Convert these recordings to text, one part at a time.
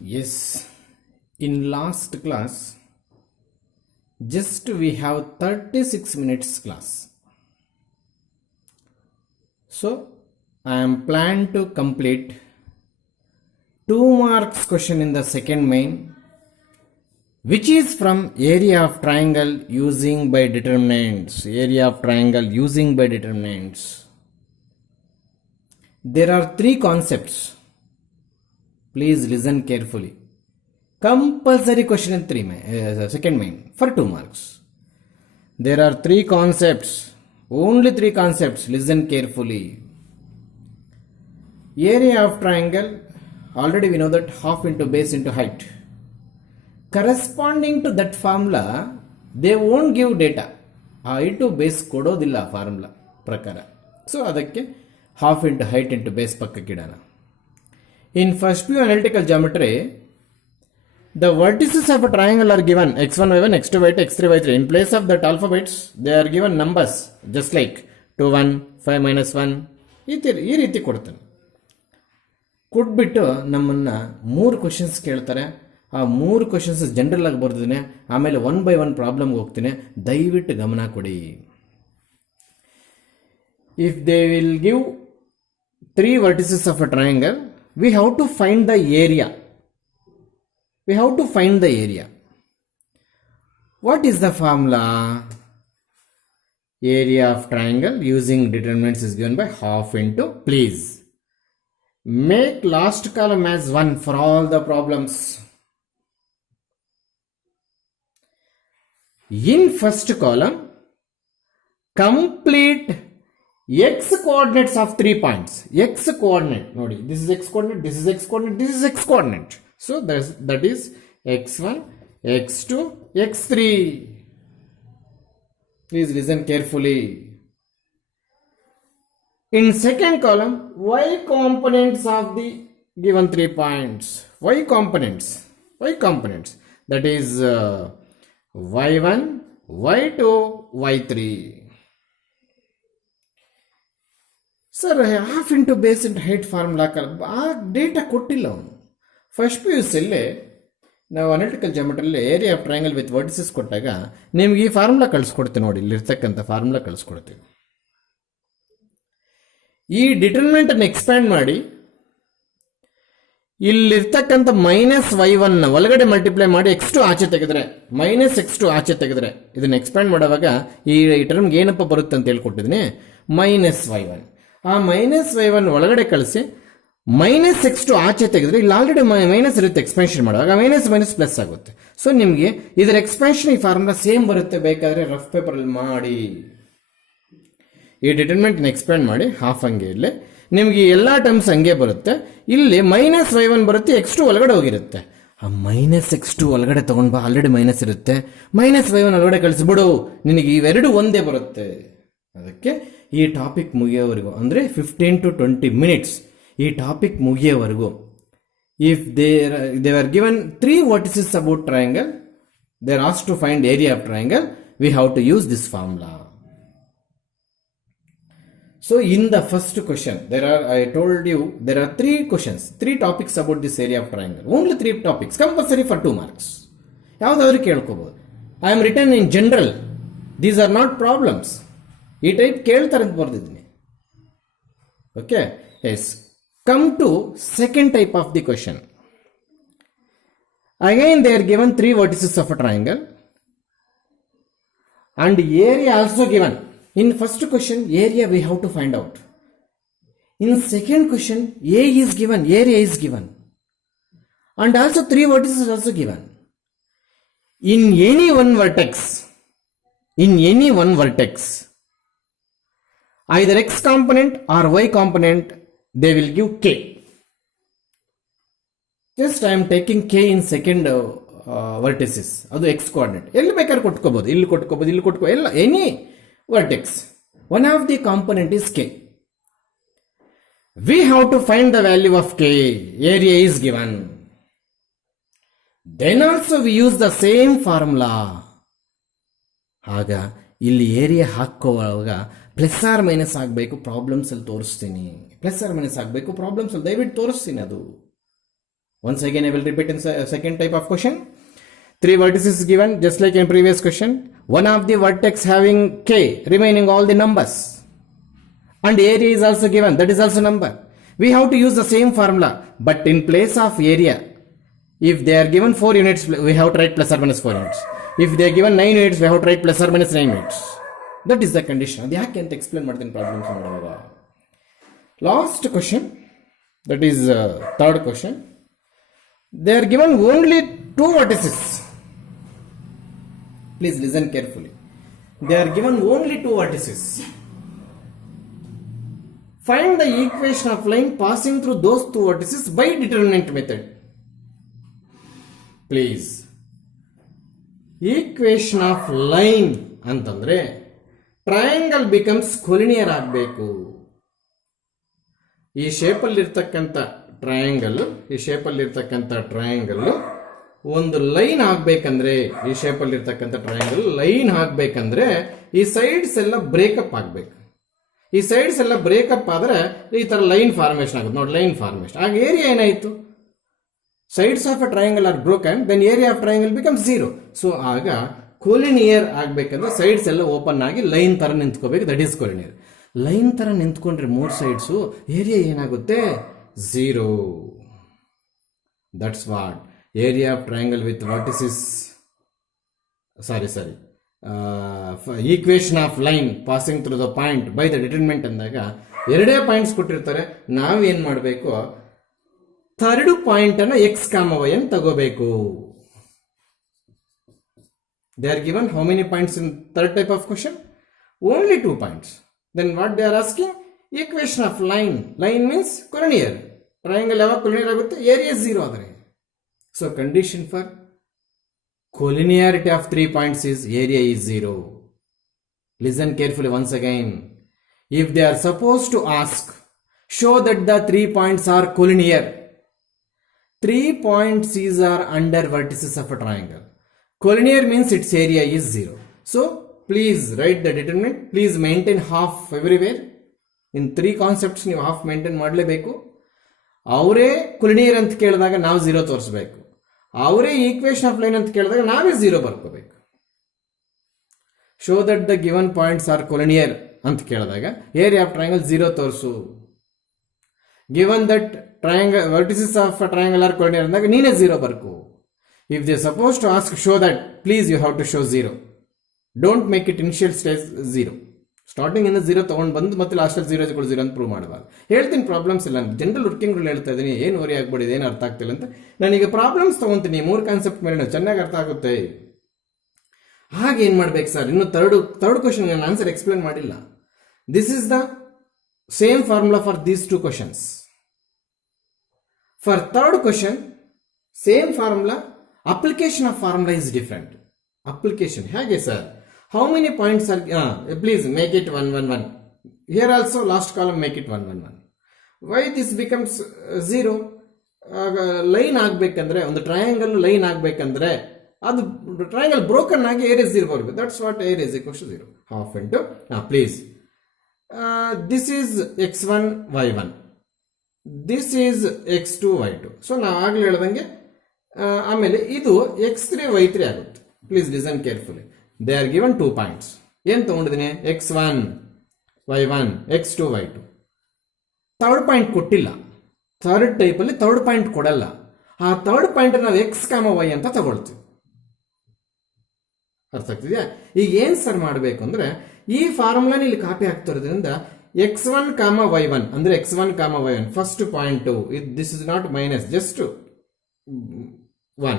Yes, in last class, just we have 36 minutes class. So, I am planned to complete 2 marks question in the second main, which is from area of triangle using by determinants. Area of triangle using by determinants. There are 3 concepts. Please listen carefully. Compulsory question in second main for 2 marks. There are 3 concepts. Only 3 concepts. Listen carefully. Area of triangle. Already we know that half into base into height. Corresponding to that formula, they won't give data. Height to base ಕೊಡೋದಿಲ್ಲ formula ಪ್ರಕಾರ. So ಅದಕ್ಕೆ half into height into base ಪಕ್ಕಕ್ಕಿಡೋಣ. In first view analytical geometry, the vertices of a triangle are given x1, y1, x2, y2, x3, y3. In place of that alphabets, they are given numbers just like 2, 1, 5, minus 1. ಈ ರೀತಿ ಕೊಡ್ತಾನೆ. ಕೊಟ್ಬಿಟ್ಟು ನಮ್ಮನ್ನು 3 questions ಕೇಳ್ತಾರೆ. ಆ 3 questions general ಆಗಿ ಬರ್ದಿದ್ದೀನಿ. ಆಮೇಲೆ 1 by 1 ಪ್ರಾಬ್ಲಮ್ಗೆ ಹೋಗ್ತೀನಿ. ದಯವಿಟ್ಟು ಗಮನ ಕೊಡಿ. If they will give 3 vertices of a triangle, we have to find the area. What is the formula? Area of triangle using determinants is given by half into, please make last column as 1 for all the problems. In first column, complete x coordinates of 3 points. X coordinate, nodi, this is x coordinate, this is x coordinate, this is x coordinate. So that is x1, x2, x3. Please listen carefully. In second column, y components of the given 3 points. Y components. That is y1, y2, y3. Sir, half into base into height formula ಆ data ಕೊಟ್ಟಿಲ್ಲ ಅವನು. First P U ಸಿಲ್ಲೇ ನಾವು analytical ಜಾಮೆಟ್ರಿಯಲ್ಲಿ area of triangle with vertices ಕೊಟ್ಟಾಗ ನಿಮ್ಗೆ ಈ formula ಕಳಿಸ್ಕೊಡ್ತೀವಿ ನೋಡಿ. ಇಲ್ಲಿರ್ತಕ್ಕಂಥ ಫಾರ್ಮುಲಾ ಕಳಿಸ್ಕೊಡ್ತೀವಿ. ಈ ಡಿಟರ್ಮಿನೆಂಟನ್ನು ಎಕ್ಸ್ಪ್ಯಾಂಡ್ ಮಾಡಿ ಇಲ್ಲಿರ್ತಕ್ಕಂಥ -y1 ಒಳಗಡೆ ಮಲ್ಟಿಪ್ಲೈ ಮಾಡಿ x2 ಆಚೆ ತೆಗೆದ್ರೆ -x2 ಆಚೆ ತೆಗೆದ್ರೆ ಇದನ್ನ ಎಕ್ಸ್ಪ್ಯಾಂಡ್ ಮಾಡುವಾಗ ಈ ಟರ್ಮ್ಗೆ ಏನಪ್ಪ ಬರುತ್ತೆ ಅಂತ ಹೇಳ್ಕೊಟ್ಟಿದ್ದೀನಿ. -y1. ಆ -y1 ಒಳಗಡೆ ಕಳಿಸಿ -x2 ಆಚೆ ತೆಗೆದ್ರೆ ಇಲ್ಲಿ ಆಲ್ರೆಡಿ ಮೈನಸ್ ಇರುತ್ತೆ. ಎಕ್ಸ್ಪೆನ್ಷನ್ ಮಾಡುವಾಗ ಮೈನಸ್ ಪ್ಲಸ್ ಆಗುತ್ತೆ. ಸೊ ನಿಮಗೆ ಇದರ ಎಕ್ಸ್ಪೆನ್ಷನ್ ಈ ಫಾರ್ಮುಲಾ ಸೇಮ್ ಬರುತ್ತೆ. ಬೇಕಾದರೆ ರಫ್ ಪೇಪರಲ್ಲಿ ಮಾಡಿ ಈ ಡಿಟರ್ಮಿನೆಂಟ್ ಎಕ್ಸ್ಪ್ಯಾಂಡ್ ಮಾಡಿ ಹಾಫ್ ಹಂಗೆ ಇರಲಿ. ನಿಮಗೆ ಎಲ್ಲ ಟರ್ಮ್ಸ್ ಹಂಗೆ ಬರುತ್ತೆ. ಇಲ್ಲಿ -y1 ಬರುತ್ತೆ, x2 ಒಳಗಡೆ ಹೋಗಿರುತ್ತೆ. ಆ -x2 ಒಳಗಡೆ ತಗೊಂಡ್ ಬಾ, ಆಲ್ರೆಡಿ ಮೈನಸ್ ಇರುತ್ತೆ. -y1 ಒಳಗಡೆ ಕಳಿಸ್ಬಿಡು, ನಿನಗೆ ಇವೆರಡು ಒಂದೇ ಬರುತ್ತೆ. ಅದಕ್ಕೆ ಈ ಟಾಪಿಕ್ ಮುಗಿಯೋವರೆಗೂ ಅಂದರೆ 15 to 20 minutes ಈ ಟಾಪಿಕ್ ಮುಗಿಯೋವರೆಗೂ if they are given 3 vertices about triangle, they are asked to find area of triangle, we have to use this formula. So in the first question, I told you there are 3 questions, 3 topics about this area of triangle. Only 3 topics, compulsory for 2 marks. ಯಾವುದಾದ್ರೂ ಕೇಳ್ಕೋಬಹುದು. I am written in general. These are not problems. ಈ type ಕೇಳ್ತಾರೆ ಅಂತ ಬರ್ದಿದ್ದೀನಿ. Okay, yes. Come to second type of the question. Again they are given 3 vertices of a triangle and area also given. In first question area we have to find out. In second question A is given, area is given, and also 3 vertices also given. In any one vertex, either x component or y component, they will give k. Just I am taking k in second vertices. ಅದು x coordinate. ಎಲ್ಲಿ ಬೇಕಾದ್ರೆ ಕೊಟ್ಕೋಬಹುದು, ಇಲ್ಲಿ ಕೊಟ್ಕೋಬಹುದು, ಎಲ್ಲ any vertex. One of the component is k. We have to find the value of k. Area is given. Then also we use the same formula. ಆಗ ಇಲ್ಲಿ area ಹಾಕೋವಾಗ plus R minus ಆಗಬೇಕು. Problems ಅಲ್ಲಿ ತೋರಿಸ್ತೀನಿ. Plus R minus ಆಗಬೇಕು problems ಅಲ್ಲಿ ದಯವಿಟ್ಟು ತೋರಿಸ್ತೀನಿ. ಅದು Once again, I will repeat in second type of question. 3 vertices given, just like in previous question. One of the vertex having k, remaining all the numbers. And area is also given, that is also number. We have to use the same formula, but in place of area, if they are given 4 units, we have to write plus or minus 4 units. If they are given 9 units, we have to write plus or minus 9 units. That is the condition. ಅದು ಯಾಕೆ ಅಂತ explain ಮಾಡ್ತೀನಿ problems ಮಾಡುವಾಗ. Last question, that is third question. They are given only 2 vertices. Please listen carefully. They are given only 2 vertices. Find the equation of line passing through those 2 vertices by determinant method. Please. Equation of line ಅಂತಂದ್ರೆ triangle becomes collinear ಆಗಬೇಕು. ಈ ಶೇಪಲ್ಲಿ ಇರ್ತಕ್ಕಂಥ triangle ಒಂದು line ಆಗ್ಬೇಕಂದ್ರೆ, ಈ ಶೇಪಲ್ಲಿ ಇರ್ತಕ್ಕಂಥ ಟ್ರಯಾಂಗಲ್ ಲೈನ್ ಆಗ್ಬೇಕಂದ್ರೆ ಈ ಸೈಡ್ಸ್ ಎಲ್ಲ ಬ್ರೇಕಪ್ ಆಗ್ಬೇಕು. ಈ ಸೈಡ್ಸ್ ಎಲ್ಲ ಬ್ರೇಕಪ್ ಆದ್ರೆ ಈ ತರ ಲೈನ್ ಫಾರ್ಮೇಶನ್ ಆಗುತ್ತೆ ನೋಡಿ, ಲೈನ್ ಫಾರ್ಮೇಶನ್. ಆಗ ಏರಿಯಾ ಏನಾಯ್ತು? Sides of a triangle are broken, then area of triangle become 0. So ಆಗ ಕೊಲಿನಿಯರ್ ಆಗ್ಬೇಕಂದ್ರೆ ಸೈಡ್ಸ್ ಎಲ್ಲ ಓಪನ್ ಆಗಿ ಲೈನ್ ತರ ನಿಂತ್ಕೋಬೇಕು, ದಟ್ ಈಸ್ ಕೊಲಿನಿಯರ್. ಲೈನ್ ತರ ನಿಂತ್ಕೊಂಡ್ರೆ 3 ಸೈಡ್ಸು, ಏರಿಯಾ ಏನಾಗುತ್ತೆ? 0. That's what area of triangle with vertices, equation of line passing through the point by the determinant ಅಂದಾಗ 2 ಪಾಯಿಂಟ್ಸ್ ಕೊಟ್ಟಿರ್ತಾರೆ. ನಾವೇನ್ ಮಾಡಬೇಕು? 3rd ಪಾಯಿಂಟ್ ಅನ್ನ x, y ಅಂತ ತಗೋಬೇಕು. They are given how many points in third type of question? Only 2 points. Then what they are asking? Equation of line. Line means collinear. Triangle ಯಾವಾಗ collinear ಆಗುತ್ತೆ? Area 0 ಆದರೆ. So condition for collinearity of 3 points is area is 0. Listen carefully once again. If they are supposed to ask, show that the 3 points are collinear. 3 points are under vertices of a triangle. Collinear means its area is 0. So please write the determinant. Please maintain half everywhere. In 3 concepts ನೀವು half maintain ಮಾಡಲೇಬೇಕು. ಅವರೇ collinear ಅಂತ ಕೇಳಿದಾಗ ನಾವು 0 ತೋರಿಸಬೇಕು. ಅವರೇ equation of line ಅಂತ ಕೇಳಿದಾಗ ನಾವೇ 0 ಬರ್ಕೋಬೇಕು. Show that the given points are collinear ಅಂತ ಕೇಳಿದಾಗ ಏರಿಯಾ ಆಫ್ ಟ್ರಯಾಂಗಲ್ 0 ತೋರಿಸು. Given that triangle vertices of triangle are collinear ಅಂದಾಗ ನೀನೇ 0 ಬರ್ಕೋ. If they are supposed to ask, show that, please you have to show 0. Don't make it initial stage 0. Starting in 0 ತಗೊಂಡು ಬಂದು ಮತ್ತೆ ಲಾಸ್ಟಲ್ಲಿ 0 ಅಂತ prove ಮಾಡಬಾರ್ದು. ಹೇಳ್ತೀನಿ ಪ್ರಾಬ್ಲಮ್ಸ್ ಇಲ್ಲ, ಜನರಲ್ ವರ್ಕಿಂಗ್ ರೂಲ್ ಹೇಳ್ತಾ ಇದ್ದೀನಿ, ಏನು ವರಿ ಆಗ್ಬಿಡಿದೆ, ಏನು ಅರ್ಥ ಆಗ್ತಿಲ್ಲ ಅಂತ. ನಾನೀಗ ಪ್ರಾಬ್ಲಮ್ಸ್ ತಗೊಂತೀನಿ, 3 ಕಾನ್ಸೆಪ್ಟ್ ಮೇಲೆ ಚೆನ್ನಾಗಿ ಅರ್ಥ ಆಗುತ್ತೆ. ಹಾಗೆ ಏನು ಮಾಡ್ಬೇಕು ಸರ್? ಇನ್ನು ಥರ್ಡ್ ಕ್ವಶನ್ ನಾನು ಆನ್ಸರ್ ಎಕ್ಸ್ಪ್ಲೇನ್ ಮಾಡಿಲ್ಲ. This is the same formula for these 2 questions. For third question same formula, application of formula is different. Application ಹೇಗೆ sir? How many points are please make it 1 1 1. Here also last column make it 1 1 1. Why this becomes 0? Line ಆಗ್ಬೇಕಂದ್ರೆ, ಒಂದು triangle line ಆಗ್ಬೇಕಂದ್ರೆ ಅದು triangle broken ಆಗಿ area 0 ಬರಬೇಕು. That's what area is equal to 0. Half into please this is x1 y1, this is x2 y2. So ನಾವು ಆಗ್ಲೇ ಹೇಳ್ದಂಗೆ ಆಮೇಲೆ ಇದು x3 y3 ಆಗುತ್ತೆ. Please listen carefully. They are given 2 points. ಏನ್ ತಗೊಂಡಿದ್ದೀನಿ? x1 y1 x2 y2. Third point ಕೊಟ್ಟಿಲ್ಲ. Third ಟೈಪಲ್ಲಿ ಥರ್ಡ್ ಪಾಯಿಂಟ್ ಕೊಡಲ್ಲ. ಆ ಥರ್ಡ್ ಪಾಯಿಂಟ್ ನಾವು x, y ಅಂತ ತಗೊಳ್ತೀವಿ. ಅರ್ಥ ಆಗ್ತಿದ್ಯಾ? ಈಗ ಏನ್ ಸರ್ ಮಾಡಬೇಕು ಅಂದ್ರೆ, ಈ ಫಾರ್ಮುಲಾನ ಇಲ್ಲಿ ಕಾಪಿ ಆಗ್ತಿರೋದ್ರಿಂದ x1, y1 ಅಂದ್ರೆ x1, y1 first point. This is naught minus, just 1.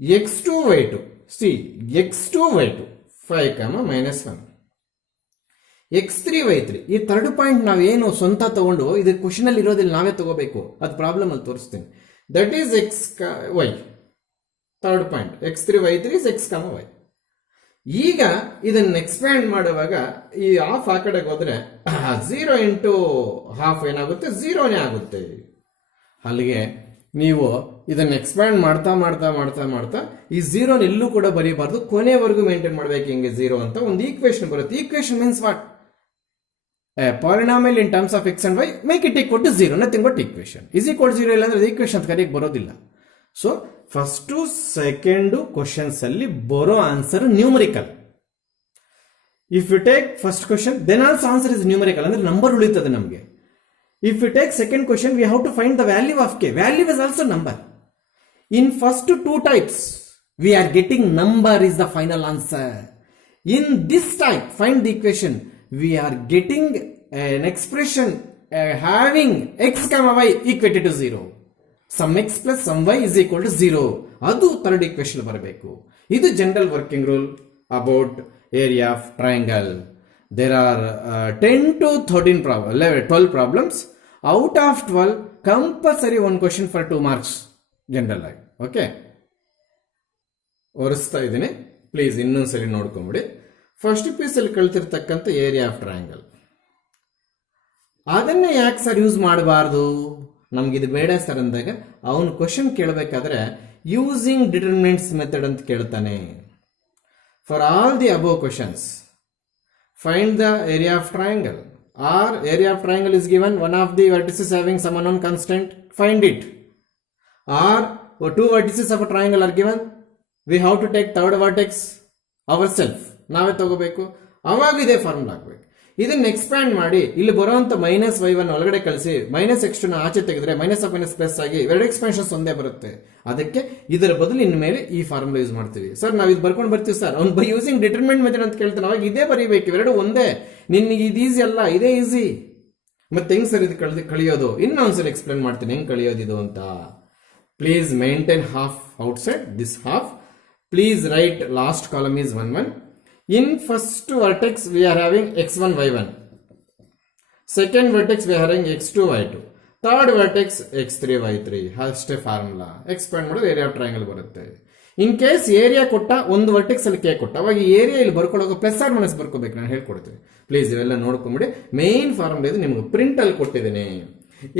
x2 y2, see x2 y2 5, -1. x3 y3 ಈ ಥರ್ಡ್ ಪಾಯಿಂಟ್ ನಾವೇನು ಸ್ವಂತ ತಗೊಂಡು ಇದು ಕ್ವಶನ್ ಅಲ್ಲಿ ಇರೋದಿಲ್ಲ, ನಾವೇ ತಗೋಬೇಕು. ಅದು ಪ್ರಾಬ್ಲಮ್ ಅಲ್ಲಿ ತೋರಿಸ್ತೀನಿ. That is x y. Third point x3 y3 is x, y. ಈಗ ಇದನ್ನ ಎಕ್ಸ್ಪ್ಯಾಂಡ್ ಮಾಡುವಾಗ ಈ ಹಾಫ್ ಆ ಕಡೆಗೆ ಹೋದ್ರೆ 0 ಇಂಟು ಹಾಫ್ ಏನಾಗುತ್ತೆ? 0ನೇ ಆಗುತ್ತೆ. ಅಲ್ಲಿಗೆ ನೀವು ಇದನ್ನ ಎಕ್ಸ್ಪ್ಯಾಂಡ್ ಮಾಡ್ತಾ ಮಾಡ್ತಾ ಮಾಡ್ತಾ ಮಾಡ್ತಾ ಈ 0 ಎಲ್ಲೂ ಕೂಡ ಬರೀಬಾರ್ದು, ಕೊನೆವರೆಗೂ ಮೇಂಟೈನ್ ಮಾಡ್ಬೇಕು. ಹಿಂಗೆ 0 ಅಂತ ಒಂದು ಈಕ್ವೇಶನ್ ಬರುತ್ತೆ. Equation means what? a polynomial in terms of x and y, make it equal to 0, nothing but equation. Is equal to 0 ಇಲ್ಲ ಅಂದ್ರೆ equation ಅಂತ ಕರೆಯಕ್ಕೆ ಬರೋದಿಲ್ಲ. ಸೊ ಫಸ್ಟ್ ಸೆಕೆಂಡ್ ಕ್ವಶನ್ಸ್ ಅಲ್ಲಿ ಬರೋ answer numerical. If you take first question then also answer is numerical, ಅಂದ್ರೆ number ಉಳಿತದೆ ನಮಗೆ. If you take second question we have to find the value of k. Value is also number. In first two types, we are getting number is the final answer. In this type, find the equation, we are getting an expression having x comma y equated to 0. Some x plus some y is equal to 0. ಅದು third equation ಬರಬೇಕು. ಇದು general working rule about area of triangle. There are 10 to 13 12 problems. Out of 12, compulsory one question for 2 marks. General ಆಗಿ. Okay, ಒರೆಸ್ತಾ ಇದ್ದೀನಿ, please ಇನ್ನೊಂದ್ಸರಿ ನೋಡ್ಕೊಂಬಿಡಿ. First ಪೀಸಲ್ಲಿ ಕಳ್ತಿರ್ತಕ್ಕಂಥ area of triangle, ಅದನ್ನೇ ಯಾಕೆ sir use ಮಾಡಬಾರ್ದು, ನಮ್ಗಿದು ಬೇಡ ಸರ್ ಅಂದಾಗ ಅವನು ಕ್ವಶನ್ ಕೇಳಬೇಕಾದ್ರೆ ಯೂಸಿಂಗ್ ಡಿಟರ್ಮಿನೆಂಟ್ಸ್ ಮೆಥಡ್ ಅಂತ ಕೇಳ್ತಾನೆ. For all the above questions find the area of triangle, or area of triangle is given one of the vertices having some unknown constant, find it. Or 2 vertices of a triangle are given, we have to take third vertex ourselves, ನಾವೇ ತಗೋಬೇಕು. ಅವಾಗ ಇದೇ formula ಹಾಕ್ಬೇಕು. ಇದನ್ನ expand ಮಾಡಿ ಇಲ್ಲಿ ಬರುವಂತ -y1 ಒಳಗಡೆ ಕಳಿಸಿ -x2 ಆಚೆ ತೆಗೆದ್ರೆ -+ ಆಗಿ ಎರಡು ಎಕ್ಸ್ಪಾನ್ಷನ್ಸ್ ಒಂದೇ ಬರುತ್ತೆ. ಅದಕ್ಕೆ ಇದರ ಬದಲು ಇನ್ಮೇಲೆ ಈ ಫಾರ್ಮುಲಾ ಯೂಸ್ ಮಾಡ್ತೀವಿ. ಸರ್ ನಾವು ಇದು ಬರ್ಕೊಂಡು ಬರ್ತೀವಿ ಸರ್, ಅವ್ನು ಬೈ ಯೂಸಿಂಗ್ ಡಿಟರ್ಮಿನೆಂಟ್ ಮೆಥಡ್ ಅಂತ ಕೇಳ್ತಾನೆ, ಅವಾಗ ಇದೇ ಬರೀಬೇಕು, ಇವೆರಡು ಒಂದೇ. ನಿನ್ಗೆ ಇದು ಈಸಿ ಅಲ್ಲ, ಇದೇ ಈಸಿ. ಮತ್ತೆ ಹೆಂಗ್ ಸರ್ ಇದು ಕಳಿಯೋದು, ಇನ್ನೊಂದ್ಸಲ ಎಕ್ಸ್ಪ್ಲೇನ್ ಮಾಡ್ತೀನಿ ಹೆಂಗ್ ಕಳಿಯೋದಿದು ಅಂತ. Please maintain half outside this half. Please write last column is 1 1. In first vertex we are having x1 y1. Second vertex we are having x2 y2. Third vertex x3 y3. ಅಷ್ಟೇ formula. Expand ಮಾಡಿದ್ರೆ area of triangle ಬರುತ್ತೆ. In case area ಕೊಟ್ಟ ಒಂದು vertex ಅಲ್ಲಿ K ಕೊಟ್ಟ, ಅವಾಗ area ಇಲ್ಲಿ ಬರ್ಕೊಳ್ಳೋಕೆ plus R minus ಬರ್ಕೋಬೇಕು, ನಾನು ಹೇಳ್ಕೊಡ್ತೀನಿ. ಪ್ಲೀಸ್ ಇವೆಲ್ಲ ನೋಡ್ಕೊಂಬಿಡಿ. ಮೇನ್ ಫಾರ್ಮುಲಾ ಇದು ನಿಮ್ಗೆ ಪ್ರಿಂಟ್ ಅಲ್ಲಿ ಕೊಟ್ಟಿದ್ದೀನಿ.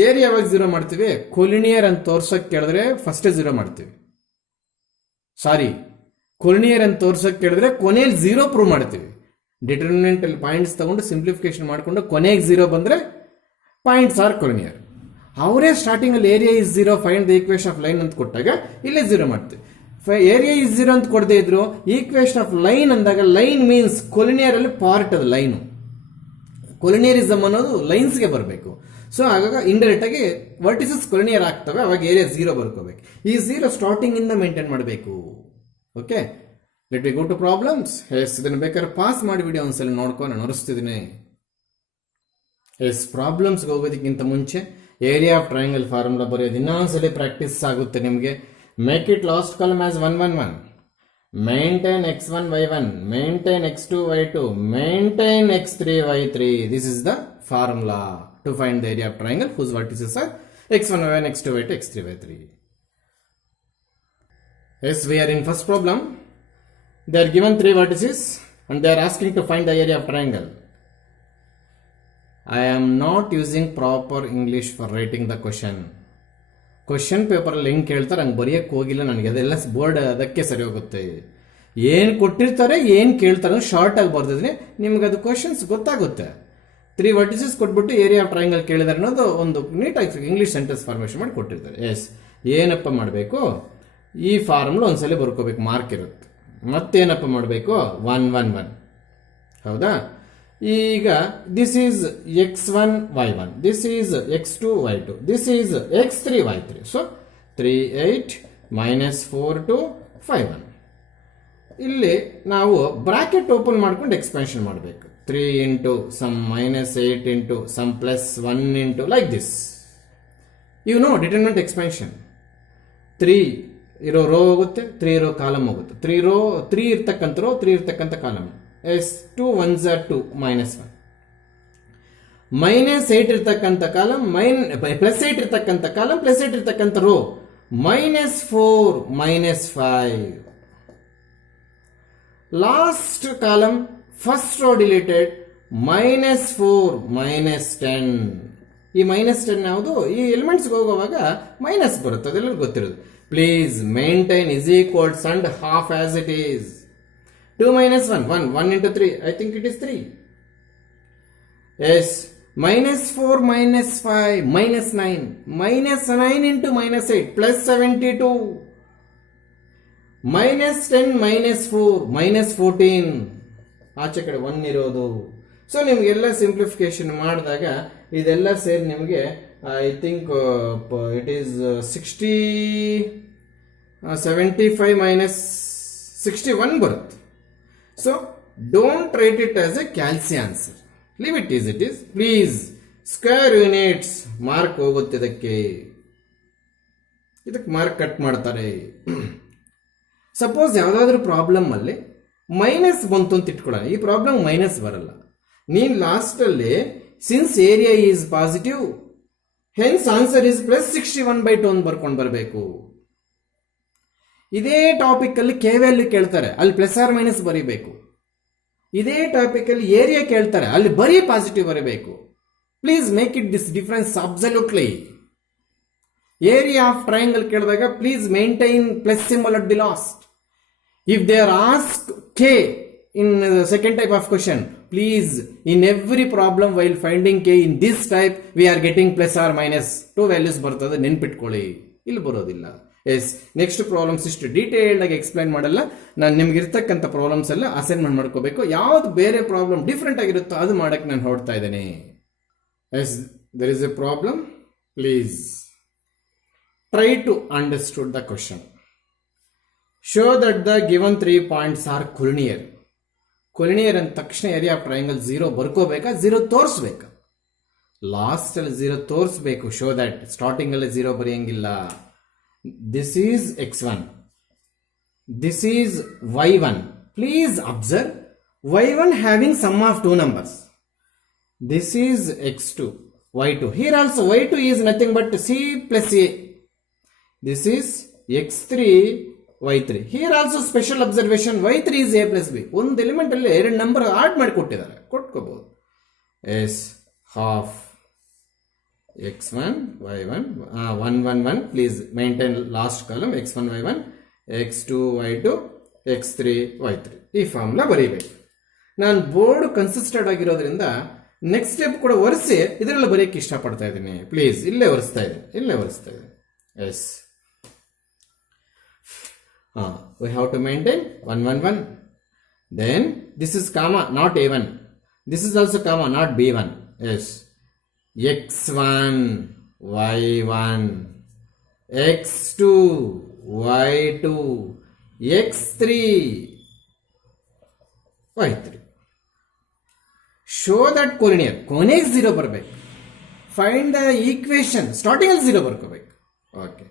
ಏರಿಯಾ ಯಾವಾಗ 0 ಮಾಡ್ತೀವಿ, ಕೊಲಿನಿಯರ್ ಅಂತ ತೋರ್ಸಕ್ ಕೇಳಿದ್ರೆ ಫಸ್ಟ್ 0 ಮಾಡ್ತೀವಿ. ಸಾರಿ, ಕೊಲಿನಿಯರ್ ಅಂತ ತೋರ್ಸಕ್ ಕೇಳಿದ್ರೆ ಕೊನೆಯಲ್ಲಿ 0 ಪ್ರೂವ್ ಮಾಡ್ತೀವಿ. ಡಿಟರ್ಮಿನೆಂಟ್ ಅಲ್ಲಿ ಪಾಯಿಂಟ್ಸ್ ತಗೊಂಡು ಸಿಂಪ್ಲಿಫಿಕೇಶನ್ ಮಾಡ್ಕೊಂಡು ಕೊನೆಗೆ 0 ಬಂದ್ರೆ ಪಾಯಿಂಟ್ಸ್ ಆರ್ ಕೊಲಿನಿಯರ್. ಅವರೇ ಸ್ಟಾರ್ಟಿಂಗ್ ಅಲ್ಲಿ area is 0 find the equation of line ಅಂತ ಕೊಟ್ಟಾಗ ಇಲ್ಲೇ 0 ಮಾಡ್ತೀವಿ. ಏರಿಯಾ ಇಸ್ 0 ಅಂತ ಕೊಡದೇ ಇದ್ರು ಈಕ್ವೇಷನ್ ಆಫ್ ಲೈನ್ ಅಂದಾಗ ಲೈನ್ ಮೀನ್ಸ್ ಕೊಲಿನಿಯರ್ ಅಲ್ಲಿ ಪಾರ್ಟ್ ಅದು ಲೈನು. ಕೊಲಿನಿಯರಿಸಮ್ ಅನ್ನೋದು ಲೈನ್ಸ್ಗೆ ಬರಬೇಕು. ಸೊ ಆಗಾಗ ಇಂಡೈರೆಕ್ಟ್ ಆಗಿ ವರ್ಟಿಸಸ್ ಕೊಲಿನಿಯರ್ ಆಗ್ತವೆ, ಅವಾಗ ಏರಿಯಾ 0 ಬರ್ಕೋಬೇಕು. ಈ 0 ಸ್ಟಾರ್ಟಿಂಗ್ ಇಂದ ಮೇಂಟೈನ್ ಮಾಡಬೇಕು. Okay, let we go to problems. Yes, ಇದನ್ನು ಬೇಕಾದ್ರೆ ಪಾಸ್ ಮಾಡಿಬಿಡಿ, ಒಂದ್ಸಲ ನೋಡ್ಕೊಂಡು ನಾನು ಹೊರಿಸ್ತಿದ್ದೀನಿ. ಎಸ್, ಪ್ರಾಬ್ಲಮ್ಸ್ಗೆ ಹೋಗೋದಕ್ಕಿಂತ ಮುಂಚೆ ಏರಿಯಾ ಆಫ್ ಟ್ರಯಾಂಗಲ್ ಫಾರ್ಮುಲಾ ಬರೆಯೋದು ಇನ್ನೊಂದ್ಸಲ ಪ್ರಾಕ್ಟೀಸ್ ಆಗುತ್ತೆ ನಿಮಗೆ. Make it last column as 1 1 1. Maintain x1 y1, maintain x2 y2, maintain x3 y3. This is the formula to find the area of triangle whose vertices are x1 y1, x2 y2, x3 y3. Yes, we are in first problem. They are given 3 vertices and they are asking to find the area of triangle. I am not using proper English for writing the question. Question ಪೇಪರಲ್ಲಿ ಹೆಂಗೆ ಕೇಳ್ತಾರೆ ಹಂಗೆ ಬರೆಯಕ್ಕೆ ಹೋಗಿಲ್ಲ ನನಗೆ, ಅದೆಲ್ಲ board ಅದಕ್ಕೆ ಸರಿ ಹೋಗುತ್ತೆ. ಏನು ಕೊಟ್ಟಿರ್ತಾರೆ ಏನು ಕೇಳ್ತಾರೆ ಶಾರ್ಟ್ ಆಗಿ ಬರ್ದಿದ್ರೆ ನಿಮ್ಗೆ ಅದು ಕ್ವಶನ್ಸ್ ಗೊತ್ತಾಗುತ್ತೆ. 3 ವರ್ಟಿಸಸ್ ಕೊಟ್ಬಿಟ್ಟು ಏರಿಯಾ ಆಫ್ ಟ್ರಯಾಂಗಲ್ ಕೇಳಿದಾರೆ ಅನ್ನೋದು ಒಂದು ನೀಟಾಗಿ ಇಂಗ್ಲೀಷ್ ಸೆಂಟೆನ್ಸ್ ಫಾರ್ಮೇಷನ್ ಮಾಡಿ ಕೊಟ್ಟಿರ್ತಾರೆ. ಎಸ್, ಏನಪ್ಪ ಮಾಡಬೇಕು, ಈ ಫಾರ್ಮುಲಾ ಒಂದ್ಸಲ ಬರ್ಕೋಬೇಕು, ಮಾರ್ಕ್ ಇರುತ್ತೆ. ಮತ್ತೇನಪ್ಪ ಮಾಡಬೇಕು, 1 1 1. ಹೌದಾ? ಈಗ this is x1 y1, this is x2 y2, this is x3 y3. So 3 8 -4 2 5 1. ಇಲ್ಲಿ ನಾವು ಬ್ರಾಕೆಟ್ ಓಪನ್ ಮಾಡ್ಕೊಂಡು ಎಕ್ಸ್ಪಾನ್ಷನ್ ಮಾಡಬೇಕು. 3 into some -8 into some +1 into like this. You know determinant expansion. 3 ಇರೋ ರೋ ಹೋಗುತ್ತೆ, 3 ಇರೋ ಕಾಲಮ್ ಹೋಗುತ್ತೆ. 3 ಇರ್ತಕ್ಕಂಥ ರೋ, 3 ಇರ್ತಕ್ಕಂಥ ಕಾಲಮ್. S 2 1s are 2 -1. -8 ಇರ್ತಕ್ಕಂಥ ಕಾಲಮ್, +8 ಇರ್ತಕ್ಕಂಥ ಕಾಲಮ್, +8 ಇರ್ತಕ್ಕಂಥ row, -4 -5. Last column first row deleted, -4 -10. ಈ -10 ಯಾವುದು, ಈ ಎಲಿಮೆಂಟ್ಸ್ಗೆ ಹೋಗುವಾಗ ಮೈನಸ್ ಬರುತ್ತೆ, ಅದೆಲ್ಲರಿಗೂ ಗೊತ್ತಿರೋದು. Please maintain is equals and half as it is. 2 - 1 1 1 into 3, I think it is 3. S -4 -5 -9 -9 into -8 +72 -10 -4 -14 ಆಚೆ ಕಡೆ 1 ಇರೋದು. ಸೊ ನಿಮಗೆಲ್ಲ ಸಿಂಪ್ಲಿಫಿಕೇಶನ್ ಮಾಡಿದಾಗ ಇದೆಲ್ಲ ಸೇರಿ ನಿಮಗೆ ಐ ಥಿಂಕ್ ಇಟ್ ಈಸ್ 75 -61 ಬರುತ್ತೆ. So don't write it as a calci answer, leave it is please. Square units mark ಹೋಗುತ್ತೆ, ಇದಕ್ಕೆ ಮಾರ್ಕ್ ಕಟ್ ಮಾಡ್ತಾರೆ. ಸಪೋಸ್ ಯಾವುದಾದ್ರೂ ಪ್ರಾಬ್ಲಮ್ ಅಲ್ಲಿ ಮೈನಸ್ ಬಂತು ಅಂತ ಇಟ್ಕೊಳ್ಳೋಣ, ಈ ಪ್ರಾಬ್ಲಮ್ ಮೈನಸ್ ಬರಲ್ಲ. ನೀನು ಲಾಸ್ಟಲ್ಲಿ since area is positive hence answer is +61/2 ಅಂತ ಬರ್ಕೊಂಡು ಬರಬೇಕು. ಇದೇ ಟಾಪಿಕ್ ಅಲ್ಲಿ ಕೆ ವ್ಯಾಲ್ಯೂ ಕೇಳ್ತಾರೆ, ಅಲ್ಲಿ +or- ಬರೀಬೇಕು. ಇದೇ ಟಾಪಿಕ್ ಅಲ್ಲಿ ಏರಿಯಾ ಕೇಳ್ತಾರೆ, ಅಲ್ಲಿ ಬರೀ ಪಾಸಿಟಿವ್ ಬರಬೇಕು. Please make it this difference absolutely. Area of triangle ಕೇಳಿದಾಗ please maintain plus symbol at the last. If they are ask K in the second type of question, please in every problem while finding k in this type we are getting +or- 2 values ಬರ್ತದೆ, ನೆನ್ಪಿಟ್ಕೊಳ್ಳಿ, ಇಲ್ಲಿ ಬರೋದಿಲ್ಲ. S, next problems ಇಷ್ಟು detailed ಆಗಿ explain ಮಾಡಲ್ಲ, ನಾನು ನಿಮ್ಗೆ ಇರ್ತಕ್ಕಂಥ ಪ್ರಾಬ್ಲಮ್ಸ್ ಎಲ್ಲ ಅಸೈನ್ಮೆಂಟ್ ಮಾಡ್ಕೋಬೇಕು. ಯಾವ್ದು ಬೇರೆ ಪ್ರಾಬ್ಲಮ್ ಡಿಫ್ರೆಂಟ್ ಆಗಿರುತ್ತೋ ಅದು ಮಾಡಕ್ಕೆ ನಾನು ಹೊರಡ್ತಾ ಇದ್ದೇನೆ. Yes, there is a problem, please try to understood the question. Show that the given 3 points are collinear. Collinear ಅಂದ ತಕ್ಷಣ ಏರಿಯಾ ಆಫ್ ಟ್ರಯಾಂಗಲ್ 0 ಬರ್ಕೋಬೇಕಾ, 0 ತೋರಿಸ್ಬೇಕಾ? ಲಾಸ್ಟ್ ಅಲ್ಲಿ 0 ತೋರಿಸ್ಬೇಕು. ಶೋ ದಟ್ ಸ್ಟಾರ್ಟಿಂಗ್ ಅಲ್ಲಿ 0 ಬರೆಯಂಗಿಲ್ಲ. This is x1, this is y1. Please observe y1 having sum of 2 numbers. This is x2, y2. Here also y2 is nothing but c plus a. This is x3, y3. Here also special observation, y3 is a plus b. ಒಂದು element ಅಲ್ಲಿ 2 number add ಮಾಡಿ ಕೊಟ್ಟಿದ್ದಾರೆ, ಕೊಟ್ಕೋಬಹುದು. Yes, half x1 y1 1 1 1. Please maintain last column x1 y1 x2 y2 x3 y3. ಈ formula ಬರೀಬೇಕು. ನಾನು board consistent ಆಗಿರೋದ್ರಿಂದ next step ಕೂಡ ಒರೆಸಿ ಇದರಲ್ಲಿ ಬರೆಯಕ್ಕೆ ಇಷ್ಟಪಡ್ತಾ ಇದ್ದೀನಿ. ಪ್ಲೀಸ್ ಇಲ್ಲೇ ಒರೆಸ್ತಾ ಇದೆ. Yes, we have to maintain 1 1 1. Then this is comma, not a1. This is also comma, not b1. Yes, x1 y1 x2 y2 x3 y3. Show that collinear. ಕೊನೆಗೆ 0 ಬರಬೇಕು. ಫೈಂಡ್ ದ ಈಕ್ವೇಶನ್, ಸ್ಟಾರ್ಟಿಂಗ್ ಅಲ್ಲಿ 0 ಬರ್ಕೋಬೇಕು. Okay,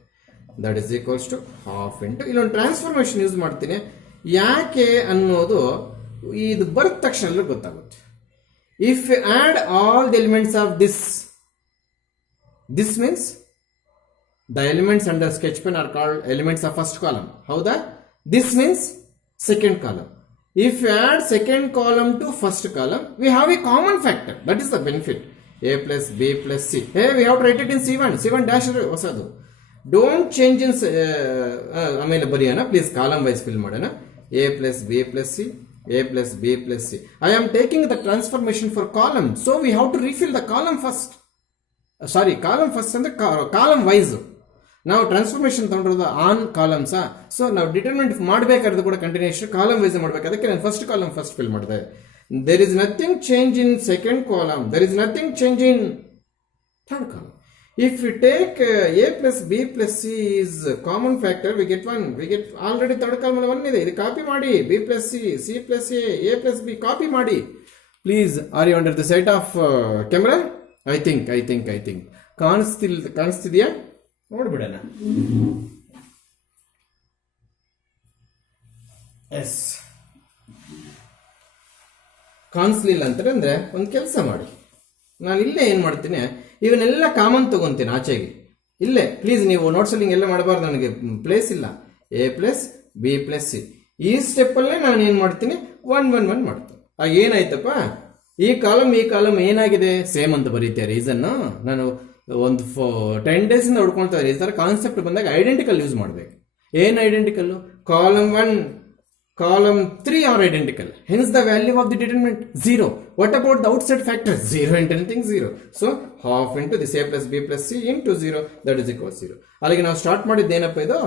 that is equals to half into ಇಲ್ಲೊಂದು transformation use ಮಾಡ್ತೀನಿ. ಯಾಕೆ ಅನ್ನೋದು ಇದು ಬರೆದ ತಕ್ಷಣ ಗೊತ್ತಾಗುತ್ತೆ. If you add all the elements of this means the elements under sketch pen are called elements of first column. ಹೌದಾ? This means second column. If you add second column to first column, we have a common factor. That is the benefit. A plus B plus C. Hey, we have to write it in C1. C1 dash ಹೊಸದು. Don't change in ಆಮೇಲೆ ಬರೆಯೋಣ. Please column wise fill ಮಾಡೋಣ. A plus B plus C. A plus B plus C. I am taking the transformation for column. So we have to refill the column first. Column first ಅಂದ್ರೆ column wise. ನಾವು transformation ತಗೊಂಡಿರೋದು on ಕಾಲಮ್ಸಾ. So ನಾವು ಡಿಟರ್ಮೆಂಟ್ ಮಾಡಬೇಕಾದ್ರೆ ಕೂಡ continuation column wise ಮಾಡಬೇಕು. ಅದಕ್ಕೆ ನಾನು first column first fill ಮಾಡಿದೆ. There is nothing change in second column, there is nothing change in third column. If you take A plus B plus C is common factor, we get 1. We get already third column 1 ಇದೆ. ಇದು copy ಮಾಡಿ, B plus C, C plus A plus B copy ಮಾಡಿ. Please, are you under the sight of camera? I think ಕಾಣಿಸ್ತಿದೆಯಾ? ನೋಡ್ಬಿಡೋಣ. S, ಕಾಣಿಸ್ಲಿಲ್ಲ ಅಂತಂದ್ರೆ ಒಂದು ಕೆಲಸ ಮಾಡಿ, ನಾನು ಇಲ್ಲೇ ಏನ್ ಮಾಡ್ತೀನಿ, ಇವನ್ನೆಲ್ಲ ಕಾಮನ್ ತಗೊಂತೀನಿ ಆಚೆಗೆ. ಇಲ್ಲೇ ಪ್ಲೀಸ್ ನೀವು ನೋಟ್ಸಲ್ಲಿ ಎಲ್ಲ ಮಾಡಬಾರ್ದು, ನನಗೆ ಪ್ಲೇಸ್ ಇಲ್ಲ. A plus B plus C, ಈ ಸ್ಟೆಪ್ ಅಲ್ಲೇ ನಾನು ಏನ್ ಮಾಡ್ತೀನಿ, 1 1 1 ಮಾಡ್ತೀನಿ. ಆಗ ಏನಾಯ್ತಪ್ಪ, ಈ ಕಾಲಮ್ ಏನಾಗಿದೆ ಸೇಮ್ ಅಂತ ಬರೀತೀಯ. ರೀಸನ್ ನಾನು ಒಂದು 10 days ಇಂದ ಹುಡ್ಕೊಳ್ತಾ ಇದ್ದಾರೆ. ಈ ತರ ಕಾನ್ಸೆಪ್ಟ್ ಬಂದಾಗ ಐಡೆಂಟಿಕಲ್ ಯೂಸ್ ಮಾಡಬೇಕು. ಏನು identical? Column 1 column 3 are identical. Hence the value of the determinant 0. What about the outside factors? 0 and anything 0. So half into this a plus b plus c into 0, that is equal 0. ಅಲ್ಲಿಗೆ ನಾವು start ಮಾಡಿದ್ದೇನಪ್ಪ ಇದು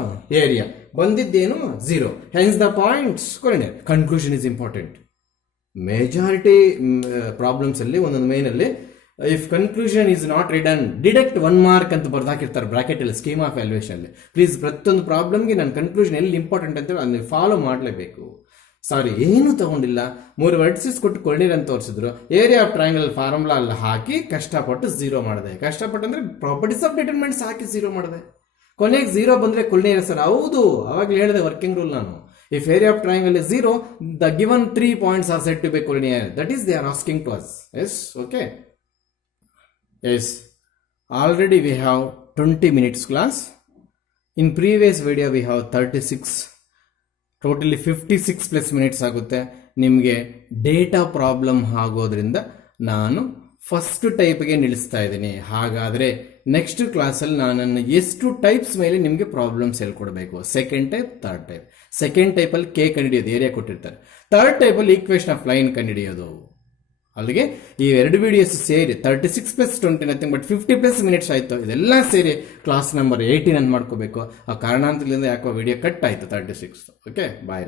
area, ಬಂದಿದ್ದೇನು 0. Hence the points ಕೊನೆ. Conclusion is important. Majority problems ಅಲ್ಲಿ ಒಂದೊಂದು main ಅಲ್ಲಿ if conclusion is not ridden deduct 1 mark ಅಂತ ಬರ್ದಾಕಿರ್ತಾರೆ bracket ಅಲ್ಲಿ scheme of valuation ಅಲ್ಲಿ. ಪ್ಲೀಸ್ ಪ್ರತಿಯೊಂದು ಪ್ರಾಬ್ಲಮ್ಗೆ ನಾನು ಕನ್ಕ್ಲೂಷನ್ ಎಲ್ಲಿ ಇಂಪಾರ್ಟೆಂಟ್ ಅಂತ ಅದನ್ನ ಫಾಲೋ ಮಾಡಲೇಬೇಕು. ಸಾರಿ, ಏನು ತಗೊಂಡಿಲ್ಲ, 3 ವರ್ಡ್ಸಿಸ್ ಕೊಟ್ಟು ಕೊಳ್ಳಿರ್ ಅಂತ ತೋರಿಸಿದ್ರು. ಏರಿಯಾ ಆಫ್ ಟ್ರಯಾಂಗಲ್ ಫಾರ್ಮುಲಾ ಅಲ್ಲಿ ಹಾಕಿ ಕಷ್ಟಪಟ್ಟು 0 ಮಾಡಿದೆ. ಕಷ್ಟಪಟ್ಟು ಅಂದ್ರೆ ಪ್ರಾಪರ್ಟೀಸ್ ಆಫ್ ಡಿಟರ್ಮಿನೆಂಟ್ಸ್ ಹಾಕಿ 0 ಮಾಡಿದೆ. ಕೊನೆಗೆ 0 ಬಂದ್ರೆ ಕೊಳ್ಳಿರ್ ಸರ್, ಹೌದು ಅವಾಗಲೇ ಹೇಳಿದೆ ವರ್ಕಿಂಗ್ ರೂಲ್ ನಾನು. If area of triangle is 0, the given 3 points are said to be collinear. That is they are asking to us. Yes, okay. Yes, already we have 20 minutes class. In previous video we have 36. Totally 56 plus minutes ಆಗುತ್ತೆ. ನಿಮಗೆ data problem ಆಗೋದ್ರಿಂದ ನಾನು first ಟೈಪ್ಗೆ ನಿಲ್ಲಿಸ್ತಾ ಇದ್ದೀನಿ. ಹಾಗಾದರೆ next ಕ್ಲಾಸಲ್ಲಿ ನಾನು ಎಷ್ಟು types ಮೇಲೆ ನಿಮಗೆ ಪ್ರಾಬ್ಲಮ್ಸ್ ಹೇಳ್ಕೊಡ್ಬೇಕು. Second type, third type. Second ಟೈಪಲ್ಲಿ ಕೆ ಕಂಡುಹಿಡಿಯೋದು, ಏರಿಯಾ ಕೊಟ್ಟಿರ್ತಾರೆ. ಥರ್ಡ್ ಟೈಪಲ್ಲಿ ಈಕ್ವೇಷನ್ ಆಫ್ ಲೈನ್ ಕಂಡುಹಿಡಿಯೋದು. ಅಲ್ಲಿಗೆ ಈ 2 ವಿಡಿಯೋಸ್ ಸೇರಿ 36 + 20 ನಥಿಂಗ್ ಬಟ್ 50+ ಮಿನಿಟ್ಸ್ ಆಯಿತು. ಇದೆಲ್ಲ ಸೇರಿ ಕ್ಲಾಸ್ ನಂಬರ್ 18 ಅಂತ ಮಾಡ್ಕೋಬೇಕು. ಆ ಕಾರಣಾಂತರದಿಂದ ಯಾಕೋ ವಿಡಿಯೋ ಕಟ್ ಆಯಿತು 36. ಓಕೆ, ಬಾಯ್.